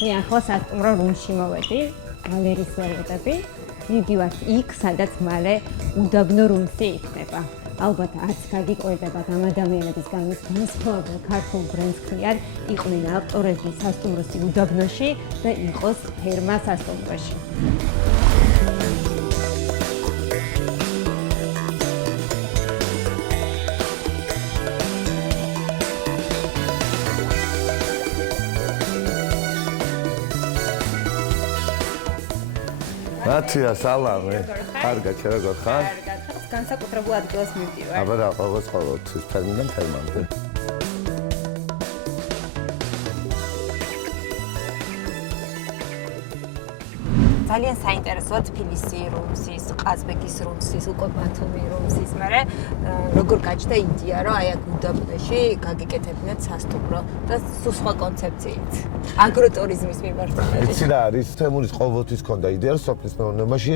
მე ახლა სასტუმრო რუმში მოვედი, ვალერის ველოდები. მივდივართ იქ, სადაც მალე უდაბნო რუმსი იქნება. ალბათ არც გაგიკვირდებათ ამ ადამიანების განსხვავებულ ქართულ ბრენდს ქმნიან, იყვნენ ავტორები სასტუმროსი უდაბნოში და იყოს ფერმა სასტუმროში. ნათია, სალამი. კარგად, შე როგორ ხარ? კარგად, განსაკუთრებულ ადგილას მივდივარ. აბა რა, ყოველთვის ფერმიდან ფერმამდე. ძალიან საინტერესოა თბილისი რუმსის, ყაზბეგის რუმსის, უკვე ბათუმი რუმსის, მაგრამ როგორ გაჩნდა იდეა, რომ აი აქ უდაბნოში გაგიკეთებინათ სასტუმრო და სულ სხვა კონცეფციით. აგროტურიზმის მიმართულებით. იცი რა არის? თემურის ყოველთვის ჰქონდა იდეა, რომ სოფლის მეურნეობაში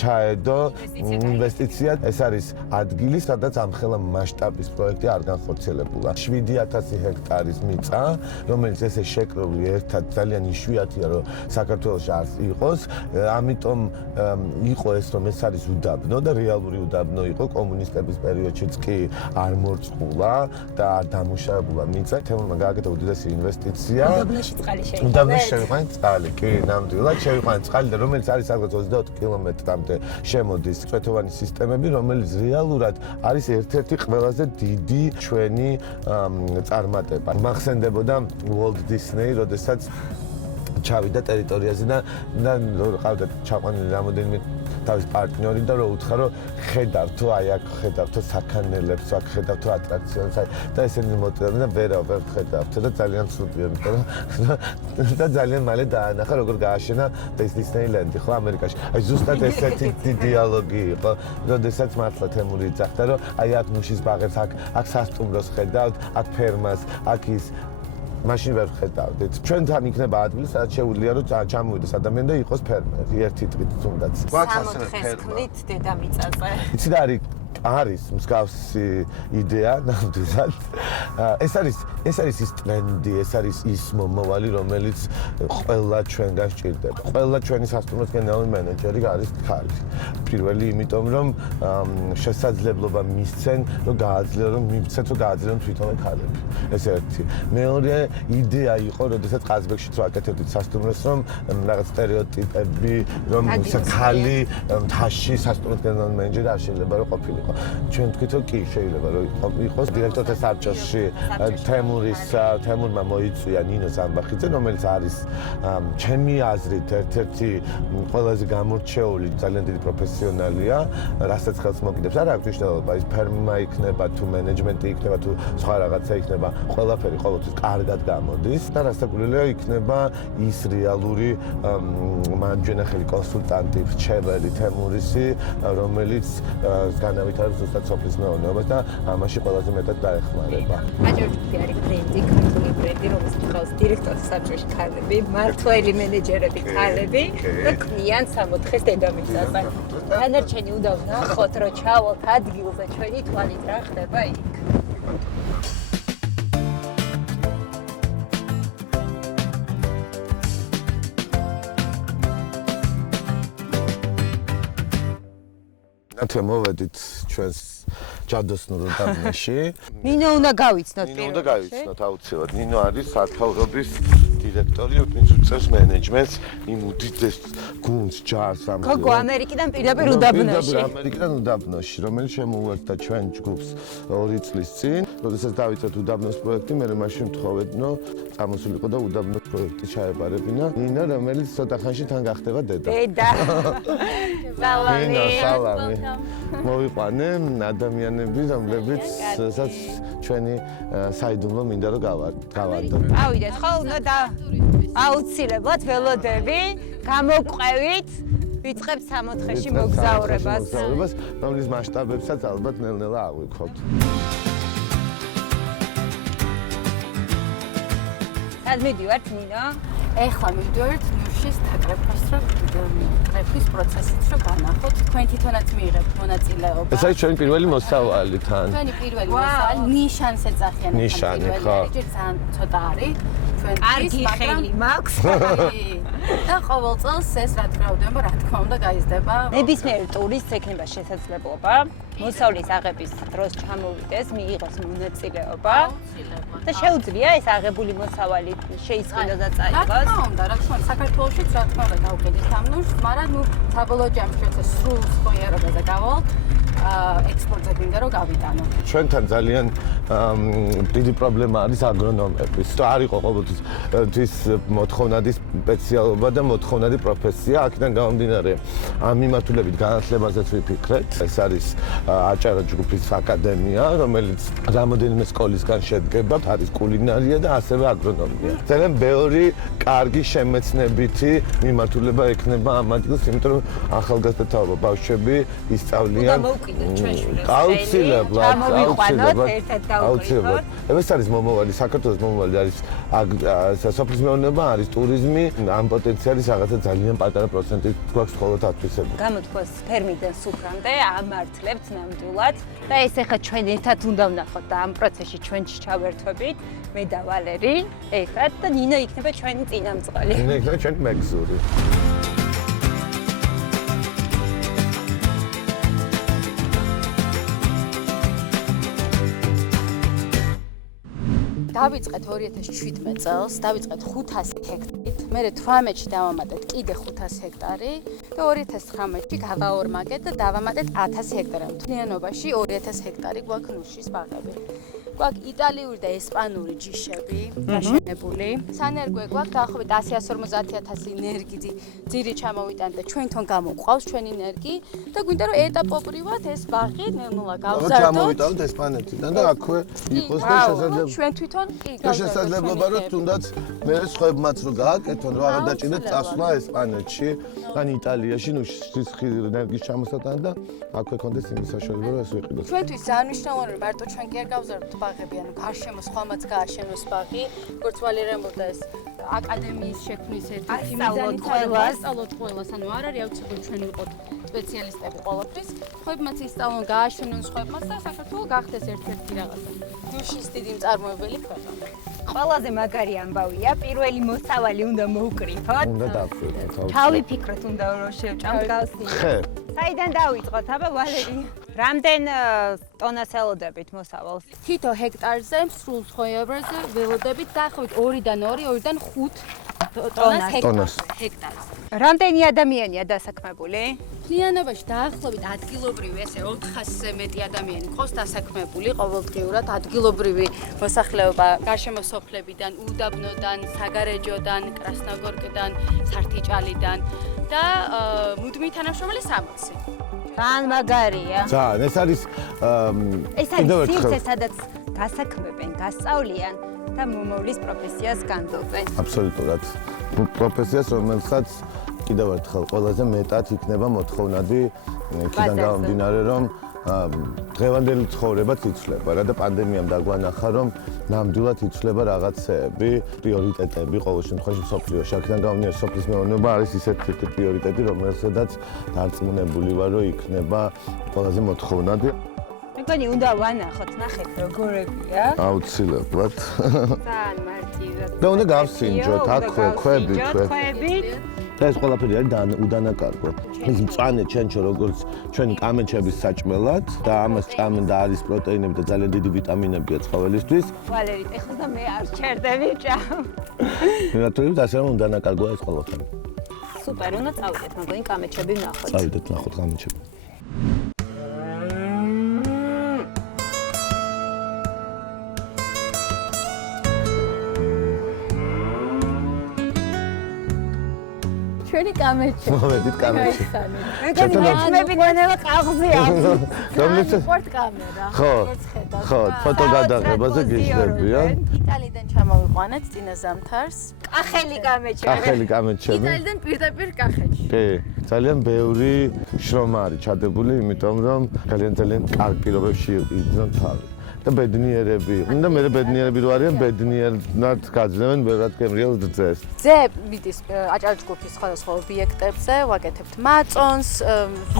ჩაედო ინვესტიცია. ეს არის ადგილი, სადაც ამხელა მასშტაბის პროექტი არ განხორციელებულა. 7000 ჰექტარის მიწა, რომელიც ესე შეკრული ერთად ძალიან იშვიათია, რომ საქართველოში არ იყოს. ამიტომ იყო ეს, რომ ეს არის უდაბნო და რეალური უდაბნო იყო კომუნისტების პერიოდშიც კი არ მორწყულა და არ დამუშავებულა მიწა. თემურმა გააკეთა უდიდესი ინვესტიცია. უდაბნოში წყალი შეიყვანეთ? უდაბნოში შევიყვანეთ წყალი, კი, ნამდვილად შევიყვანეთ წყალი და რომელიც არის ალბათ 22 კილომეტრამდე შემოდის წვეთოვანი სისტემები, რომელიც რეალურად არის ერთ-ერთი ყველაზე დიდი ჩვენი წარმატება. მახსენდებოდა Walt Disney, როდესაც ჩავიდა ტერიტორიაზე და ყავდა ჩაყვანილი რამოდენიმე თავის პარტნიორი და რო უთხრა რომ ხედავთო აი აქ ხედავთო საქანელებს აქ ხედავთო ატრაქციონებს და ესენი მოტივებდნენ და ვერ ხედავთო და ძალიან ცუდია და ძალიან მალე დაანახა როგორ გააშენა ეს დისნეილენდი ხო ამერიკაში აი ზუსტად ესეთი დიალოგი იყო როდესაც მართლა თემური იძახდა რომ აი აქ მუშის ბაღებს აქ სასტუმროს ხედავთ აქ ფერმას აქ ის მაშინ ვერ ხედავდით. ჩვენთან იქნება ადგილი, სადაც შეუძლია რომ ჩამოვიდეს ადამიანი და იყოს ფერმერი, ერთი დღით თუნდაც. გვაქვს ასევე ფერმა. დედამიწაზე. იცი რა არის მსგავსი იდეა ნამდვილად. ეს არის ის ტრენდი, ეს არის ის მომავალი, რომელიც ყველა ჩვენგან სჭირდება. ყველა ჩვენი სასტუმროს გენერალური მენეჯერი არის ქალი. პირველი იმიტომ რომ შესაძლებლობა მისცენ, რომ მივცეთ, რომ გააძლიერონ თვითონ ქალები. ეს ერთი. მეორე იდეა იყო, როდესაც ყაზბეგშიც ვაკეთებდით სასტუმროს, რომ რაღაც სტერეოტიპები, რომ ქალი მთაში სასტუმროს გენერალური მენეჯერი არ შეიძლება რომ ყოფილიყო. ჩვენ ვთქვით რომ კი შეიძლება რომ იყოს დირექტორთა საბჭოში თემურმა მოიწვია ნინო ზამბახიძე რომელიც არის ჩემი აზრით ერთ-ერთი ყველაზე გამორჩეული ძალიან დიდი პროფესიონალია რასაც ხელს მოკიდებს არა აქვს მნიშვნელობა ის ფერმა იქნება თუ მენეჯმენტი იქნება თუ სხვა რაღაცა იქნება ყველაფერი ყოველთვის კარგად გამოდის და რასაკვირველია იქნება ის რეალური მანჯენახელი კონსულტანტი რჩეველი თემურისი რომელიც განავითარებს ზუსტად სოფლის მეურნეობას და ამაში ყველაზე მეტად დაეხმარება. აჯერჯი არის ბრენდი, ქართული ბრენდი, რომელსაც ხავს დირექტორის საბჭოში ქალები, მმართველი მენეჯერები ქალები და ქმნიან 64-ის დედამიწაზე. დანარჩენი უნდა ვნახოთ, რომ ჩავალთ ადგილზე ჩვენი თვალით რა ხდება იქ. ნათია მოვედით ჩვენს ჯადოსნურ უდაბნოში. ნინო უნდა გავიცნოთ ნინო უნდა გავიცნოთ აუცილებლად. ნინო არის სათაურობის დირექტორი, ვინც უწევს მენეჯმენტს იმ უდიდეს გუნდს ჯარს ამ. გოგო ამერიკიდან პირდაპირ უდაბნოში. ამერიკიდან უდაბნოში, რომელიც შემოუერთდა ჩვენ ჯგუფს 2 წლის წინ, როდესაც დავიწყეთ უდაბნოს პროექტი, მე მაშინ ვთხოვედნო, წამოსულიყო და უდაბნოს პროექტი ჩაეპარებინა. ნინო, რომელიც ცოტა ხანში თან გახდება დედა. დედა. სალამი. მოვიყვანე ადამიანები, რომლებიც ჩვენი საიდუმლო მინდა რომ გავარდო. ავიდეთ ხო, უნდა აუცილებლად ველოდები, გამოყვევით, ვიწყებთ 64-ში მოგზაურებას, რომლის მასშტაბებსაც ალბათ ნელ-ნელა აღვიქვათ. სად მიდივართ, ნინო? ეხლა მივდივართ ნუშის დაკრეფას, რომ კრეფის პროცესით რომ განახოთ. თქვენ თვითონაც მიიღებთ მონაწილეობა. ეს არის ჩვენი პირველი მოსავალი თან. ჩვენი პირველი მოსავალი ნიშანს ეძახიან. ნიშანი, ხო. ძალიან ცოტა არის. კარგი ხელი მაქვს. და ყოველ წელს ეს რა თქმა უნდა, რა თქმა უნდა გაიზრდება. ნებისმიერ ტურისტს ექნება შესაძლებლობა მოსავლის აღების დროს ჩამოვიდეს, მიიღოს მონაწილეობა და შეუძლია ეს აღებული მოსავალი შეისყიდოს და რა წაიღოს. თქმა უნდა, რა თქმა უნდა, საქართველოშიც რა თქმა უნდა გავუკეთეთ ამ ნუშს, მაგრამ ნუ საბოლოო ჯამში ეს სრულ სხოიერობაზე გავალთ. ექსპორტზე გინდა რომ გავიტანო. ჩვენთან ძალიან დიდი პრობლემა არის აგრონომების. არ იყო ყოველთვის მოთხოვნადი სპეციალობა და მოთხოვნადი პროფესია, აქედან გამომდინარე ამ მიმართულებით განათლებაზეც ვიფიქრეთ. ეს არის აჭარა ჯგუფის აკადემია, რომელიც რამოდენიმე სკოლისგან შედგება, არის კულინარია და ასევე აგრონომია. ძალიან ბევრი კარგი შემეცნებითი მიმართულება ექნება ამ ადგილს, იმიტომ რომ ახალგაზრდა ბავშვები ისწავლიან აუცილებლად. ეს არის მომავალი, საქართველოს მომავალი არის სოფლის მეურნეობა, არის ტურიზმი, ამ პოტენციალის რაღაცა ძალიან პატარა პროცენტი გვაქვს მხოლოდ ათვისებული. გამოთქვას ფერმიდან სუფრამდე ამართლებთ ნამდვილად და ეს ახლა ჩვენ ერთად უნდა ვნახოთ და ამ პროცესში ჩვენ ჩავერთვებით მე და ვალერი ერთად და ნინა იქნება ჩვენი წინამძღოლი. ნინა იქნება ჩვენი მეგზური. დავიწყეთ 2017 წელს, დავიწყეთ 500 ჰექტარით, მერე 18-ში დავამატეთ კიდე 500 ჰექტარი და 2019-ში გავაორმაგეთ და დავამატეთ 1000 ჰექტარი. მთლიანობაში 2000 ჰექტარი გვაქვს ნუშის ბაღები. გვაქვს იტალიური და ესპანური ჯიშები გაშენებული. სანერგვე გვაქვს დაახლოებით 100-150,000 ენერგი ძირი ჩამოვიტანეთ და ჩვენთან გამოყავს ჩვენი ენერგი და გვინდა რომ ეტაპობრივად ეს ბაღი ნელ-ნელა გავზარდოთ. ჩამოვიტანოთ ესპანეთიდან და აქვე იყოს და შესაძლებლობა. ჩვენ თვითონ კი და შესაძლებლობა რომ თუნდაც მე სხვებმაც რო გააკეთონ რომ აღარ დაჭირდეთ წასვლა ესპანეთში ან იტალიაში ნუ ენერგიის ჩამოსატანა და აქვე კონდეს იმის საშუალება რომ ეს ვიყიდოთ. ჩვენთვის ძალიან მნიშვნელოვანია რომ მარტო ჩვენ კი არ გავზარდოთ ბაღები, ანუ გარშემო სხვამაც გააშენოს ბაღი, როგორც ვალერემობდა ეს აკადემიის შექმნის ერთ-ერთი მიზანი სწავლოთ ყველას, ანუ არ არის აუცილებელი ჩვენ ვიყოთ სპეციალისტები ყოველთვის, ხოებმაც ისწავლონ, გააშენონ სხვებმაც და საქართველო გახდეს ერთ-ერთი რაღაცა. ნუშის დიდი მწარმოებელი ქვეყანა. ყველაზე მაგარი ამბავია, პირველი მოსავალი უნდა მოუკრიფოთ. უნდა დავფიქროთ. თავიფიქროთ უნდა რომ შევჭამთ გავსი. საიდან დავიწყოთ, აბა ვალერი? რამდენ ტონას ელოდებით მოსავალს? თითო ჰექტარზე სრულ ცხოვრებაზე ველოდებით დაახლოებით 2-დან 2, 2-დან 5 ტონას ჰექტარზე. რამდენი ადამიანია დასაქმებული? მთლიანობაში დაახლოებით ადგილობრივი ესე 400-ზე მეტი ადამიანი ყავს დასაქმებული ყოველდღიურად ადგილობრივი მოსახლეობა გარშემო სოფლებიდან, უდაბნოდან, საგარეჯოდან, კრასნოგორკიდან, სართიჭალიდან და მუდმივი თანამშრომელი 60. ძალიან მაგარია. ძალიან ეს არის სივრცე, სადაც გასაქმებენ, გასწავლიან და მომავლის პროფესიას განდობენ. აბსოლუტურად. პროფესიას, რომელსაც კიდევ ერთხელ ყველაზე მეტად იქნება მოთხოვნადი იქიდან გამომდინარე, რომ დღევანდელი ცხოვრებაც იცვლება რა და პანდემიამ დაგვანახა, რომ ნამდვილად იცვლება რაღაცეები, პრიორიტეტები ყოველ შემთხვევაში მსოფლიოში. აქედან გამომდინარე, სოფლის მეურნეობა არის ისეთი პრიორიტეტი, რომელსაც დარწმუნებული ვარ, რომ იქნება ყველაზე მოთხოვნადი. მეგონი უნდა ვანახოთ, ნახეთ როგორებია. აუცილებლად. ძალიან მარტივად. და უნდა გავსინჯოთ აქვე ქვები. და ეს ყველაფერი არის უდანაკარგო. ის მწვანე ჩენჩო როგორც ჩვენი კამეჩების საჭმელად და ამას ჭამენ და არის პროტეინები და ძალიან დიდი ვიტამინებია ცხოველისთვის. ვალერი, ეხლა და მე არ ჩერდები ჭამ. მივატოვებთ ასე რომ უდანაკარგოა ეს ყველაფერი. სუპერ, უნდა წავიდეთ, მეგონი კამეჩები ვნახოთ. წავიდეთ, ვნახოთ კამეჩები. ჩვენი კამეჩი. მოვედით კამეჩი. მეგონი მეცნები ნელა ყაღზე აქვს. რომლითაც სპორტ კამერა. ხო, ფოტო გადაღებაზე გიშლებიან. იტალიდან ჩამოვიყვანეთ წინა ზამთარს. კახელი კამეჩები. კახელი კამეჩები. იტალიდან პირდაპირ კახეთში. კი, ძალიან ბევრი შრომა არის ჩადებული, იმიტომ რომ ძალიან კარგ პირობებში იძნო თავი. და ბედნიერები იყვნენ და მე ბედნიერები რო არიან ბედნიერად გაძლევენ ბევრად გემრიელ ძეს. ძე მიდის აჭარჯგუფის სხვადასხვა ობიექტებზე, ვაკეთებთ მაწონს,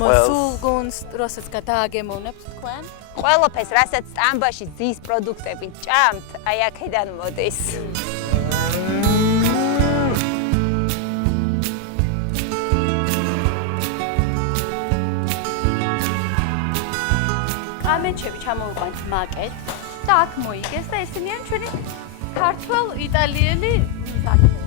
მოსულგუნს, როსაც გადააგემოვნებთ თქვენ. ყველაფერს, რასაც სტამბაში ძის პროდუქტები ჭამთ, აი აქედან მოდის. კამეჩები ჩამოვიყვანთ მაკეტ და აქ მოიგეს და ესენი არის ჩვენი ქართველ იტალიელი ზაქები.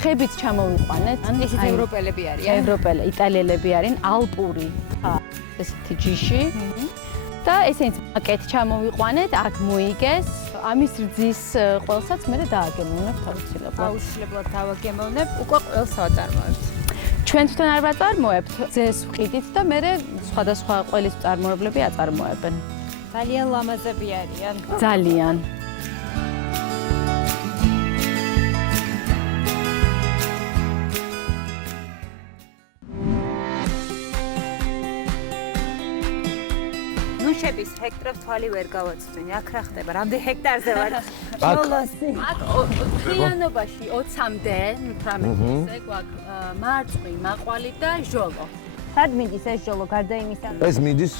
ხებიც ჩამოვიყვანეთ. ესეც ევროპელები არიან. ევროპელი, იტალიელები არიან, ალპური ესეთი ჯიში. და ესენიც მაკეტ ჩამოვიყვანეთ, აქ მოიგეს. ამის რძის ყველსაც მე დააგემოვნებთ აუცილებლად. აუცილებლად დავაგემოვნებ, უკვე ყველს ვაწარმოებთ. ჩვენ თვითონ არ ვაწარმოებთ, ძეს ვყიდით და მე სხვადასხვა ყველის მწარმოებლები აწარმოებენ. ძალიან ლამაზები არიან. ძალიან. ნუშების ჰექტარებს თვალი ვერ გავაწვენი. აქ რა ხდება? რამდენ ჰექტარზე ვარ? ბოლოსი. აქ ფრიანობაში 20-მდე, 18-ზე გვაქვს მარწყვი, მაყვალი და ჟოლო. სად მიდის ეს ჟოლო გარდა იმისა? ეს მიდის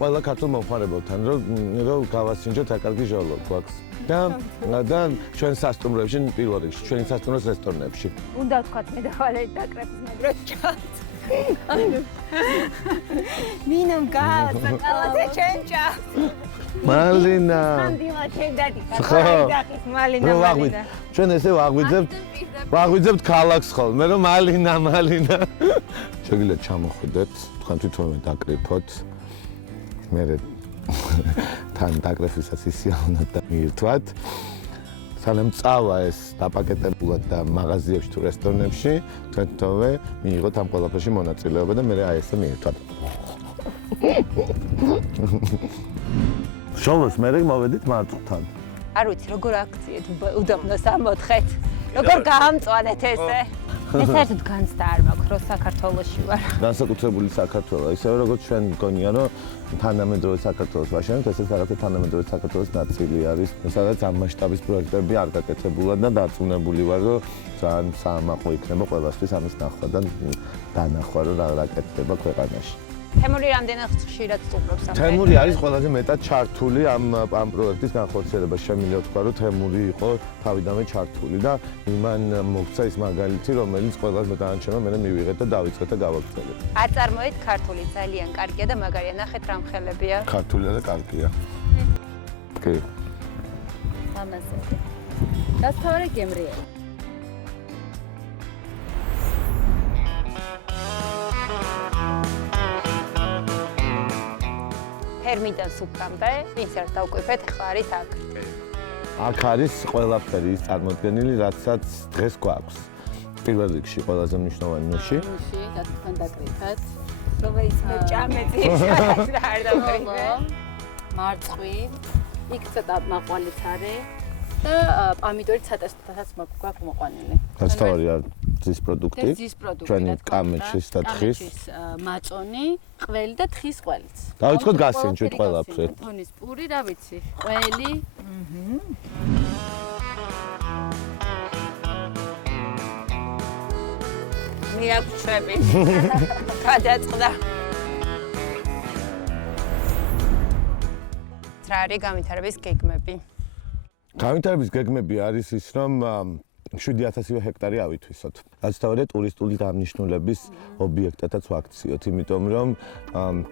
ყველა ქართულ მომხმარებელთან, რომ გავასინჯოთ აკარგი ჟოლო გვაქვს. და ჩვენ სასტუმროებში პირველ რიგში, ჩვენი სასტუმროს რესტორნებში. უნდა ვთქვათ მე დავალეთ დაკრეფის მეგრო ჩათ. მინომ გააცალათე ჩვენ ჩათ. მალინა. ამდილა შედადი. ხაიდახის მალინა. ჩვენ ესე ვაღვიძებთ ქალაქს ხოლმე, რომ მალინა. შეგიძლიათ ჩამოხვიდეთ, თქვენ თვითონვე დაკრიფოთ. მე თან დაკრეფისას ისიავნოთ და მიირთვათ. სანამ წავა ეს დაპაკეტებულად და მაღაზიებში თუ რესტორნებში, თქვენ თვითონვე მიიღოთ ამ ყველაფერში მონაწილეობა და მე აი ესე მიირთვათ. შოვოს მე მოვედით მარწყვთან. არ ვიცი როგორ აქციეთ უდაბნოს ამოთხეთ. როგორ გაამწვანეთ ესე? ეს საერთოდ განცდა არ მაქვს, რომ საქართველოში ვარ. განსაკუთრებული საქართველო, ისევე როგორც ჩვენ მგონია, რომ თანამედროვე საქართველოს ვაშენებთ, ესეც რაღაცა თანამედროვე საქართველოს ნაწილი არის, სადაც ამ მასშტაბის პროექტები არ გაკეთებულად და დარწმუნებული ვარ, რომ ძალიან საამაყო იქნება ყველასთვის ამის ნახვა და დანახვა, რომ რა გაკეთდება ქვეყანაში. თემური რამდენად ხშირად სტუმრობს ამ თემური არის ყველაზე მეტად ჩართული ამ პროექტის განხორციელებაში. შემიძლია ვთქვა, რომ თემური იყო თავიდანვე ჩართული და იმან მოგცა ის მაგალითი, რომელიც ყველაზე მეტად ანჩემა მე მივიღეთ და დავიწყეთ და გავაგრძელეთ. არ წარმოეთ ქართული ძალიან კარგია და მაგარია. ნახეთ რა მხელებია. ქართულია და კარგია. კი. ლამაზები. დასთავარი გემრიელი. ფერმიდან სუფრამდე, ის არ დავკვირვეთ, ხა არის აქ. აქ არის ყველაფერი ის წარმოდგენილი, რაცაც დღეს გვაქვს. პირველ რიგში ყველაზე მნიშვნელოვანი ნუში. ნუში, რატომ დაკრიფეთ? რომ ის მე ჭამეთი არ დავკვირვე. მარწყვი, იქ ცოტა მაყვალიც არის და პომიდორი ცატასთან გვაქვს მოყვანილი. დასთავარია ძის პროდუქტი. ძის პროდუქტი. ჩვენი კამეჩის და თხის. მაწონი, ყველი და თხის ყველიც. დავიწყოთ გასინჯვით ყველაფრით. თონის პური, რა ვიცი, ყველი. მიაგვჩები. გადაწყდა. რა არის გამითარების გეგმები? გამითარების გეგმები არის ის, რომ 7000 ჰექტარი ავითვისოთ. დასთავარია ტურისტული დანიშნულების ობიექტებიც ვაქციოთ, იმიტომ რომ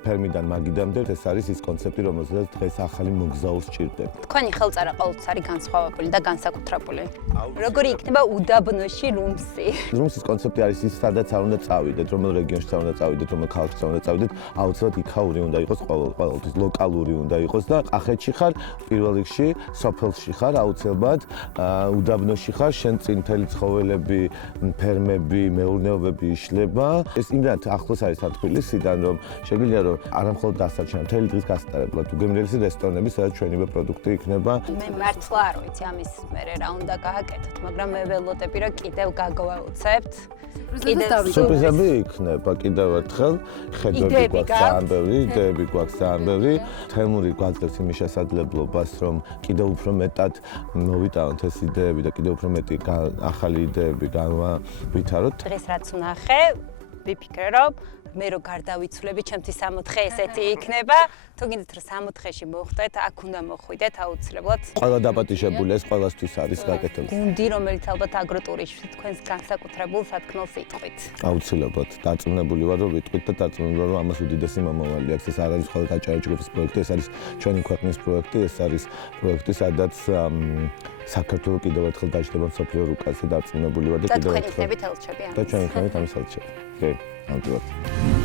ფერმიდან მაგიდამდე ეს არის ის კონცეფტი, რომელზეც დღეს ახალი მოგზაურს ჭირდება. თქვენი ხელწარა ყოველთვის არის განსხვავებული და განსაკუთრებული. როგორი იქნება უდაბნოში რუმსი? რუმსის კონცეფტი არის ის, სადაც არ უნდა წავიდეთ, რომელ რეგიონში არ უნდა წავიდეთ, რომელ ქალაქში არ უნდა წავიდეთ, აუცილებლად იქაური უნდა იყოს ყოველთვის, ლოკალური უნდა იყოს და კახეთში ხარ, პირველ რიგში, სოფელში ხარ, აუცილებლად უდაბნოში ხარ, შენ წინ მთელი ცხოველები, ფერმები, მეურნეობები იშლება. ეს იმდენად ახლოს არის თბილისიდან, რომ შეგვიძლია რომ არა მხოლოდ დასაჩენ, მთელი დღის გასატარებლად უგემრიელესი რესტორნები, სადაც ჩვენივე პროდუქტი იქნება. მე მართლა არ ვიცი ამის მერე რა უნდა გააკეთოთ, მაგრამ მე ველოდები რომ კიდევ გაგვაუცებთ. სურპრიზები იქნება კიდევ ერთხელ, ხედვები გვაქვს ძალიან ბევრი, იდეები გვაქვს ძალიან ბევრი. თემური გვაძლევს იმის შესაძლებლობას, რომ კიდევ უფრო მეტად მოვიტანოთ ეს იდეები და კიდევ უფრო მეტი ახალი იდეები განვავითაროთ. დღეს რაც ვნახე, ვიფიქრე რომ მე რო გარდავიცვლები, ჩემთვის 64 ესეთი იქნება. თუ გინდათ რომ 64-ში მოხვდეთ, აქ უნდა მოხვიდეთ აუცილებლად. ყველა დაპატიჟებული ეს ყველასთვის არის გაკეთებული. გუნდი, რომელიც ალბათ აგროტურიზმში თქვენს განსაკუთრებულ სათქმელს იტყვით. აუცილებლად დარწმუნებული ვარ რომ ვიტყვით და დარწმუნებული ვარ რომ ამას უდიდესი მომავალი აქვს. ეს არ არის მხოლოდ აჭარა ჯგუფის პროექტი, ეს არის ჩვენი ქვეყნის პროექტი, ეს არის პროექტი, სადაც საქართველოს კიდევ ერთხელ დაჯდება მსოფლიო რუკაზე, დარწმუნებული ვარ და კიდევ ერთხელ თქვენი ხმებით ელჩები ამას. და ჩვენი ხმებით ამას ელჩები. კი, ნამდვილად.